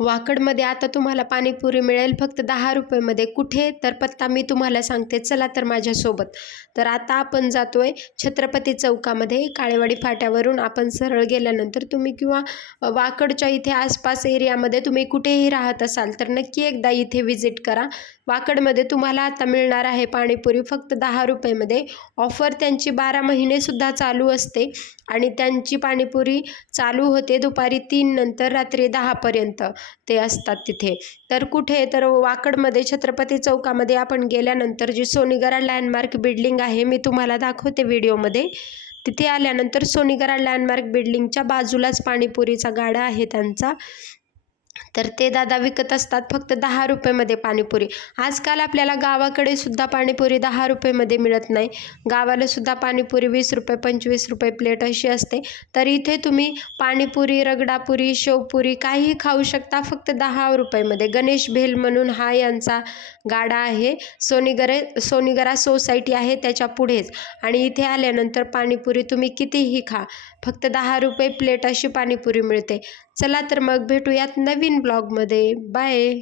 वाकडमध्ये आता तुम्हाला पाणीपुरी मिळेल फक्त 10 रुपयामध्ये. कुठे? तर पत्ता मी तुम्हाला सांगते, चला तर माझ्यासोबत. तर आता आपण जातोय छत्रपती चौकामध्ये. काळेवाडी फाट्यावरून आपण सरळ गेल्यानंतर तुम्ही किंवा वाकडच्या इथे आसपास एरियामध्ये तुम्ही कुठेही राहत असाल तर नक्की एकदा इथे व्हिजिट करा. वाकडमध्ये तुम्हाला आता मिळणार आहे पाणीपुरी फक्त 10 रुपयामध्ये. ऑफर त्यांची 12 महिनेसुद्धा चालू असते आणि त्यांची पाणीपुरी चालू होते दुपारी 3 नंतर रात्री 10 पर्यंत ते असतात तिथे. तर कुठे? तर वाकडमध्ये छत्रपती चौकामध्ये आपण गेल्यानंतर जी सोनीगरा लँडमार्क बिल्डिंग आहे मी तुम्हाला दाखवते व्हिडिओमध्ये. तिथे आल्यानंतर सोनीगरा लँडमार्क बिल्डिंगच्या बाजूलाच पाणीपुरीचा गाडा आहे त्यांचा. तर ते दादा विकत असतात फक्त 10 रुपयामध्ये पाणीपुरी. आजकाल आपल्याला गावाकडे सुद्धा पाणीपुरी 10 रुपयामध्ये मिळत नाही. गावाला सुद्धा पाणीपुरी 20 रुपये 25 रुपये प्लेट अशी असते. तर इथे तुम्ही पाणीपुरी, रगडापुरी, शेवपुरी काहीही खाऊ शकता फक्त 10 रुपयामध्ये. गणेश भेल म्हणून हा यांचा गाडा आहे. सोनीगरा सोसायटी आहे त्याच्या पुढेच. आणि इथे आल्यानंतर पाणीपुरी तुम्ही कितीही खा, फक्त 10 रुपये प्लेट अशी पाणीपुरी मिळते. चला तर मग भेटूयात नवीन ब्लॉगमध्ये. बाय.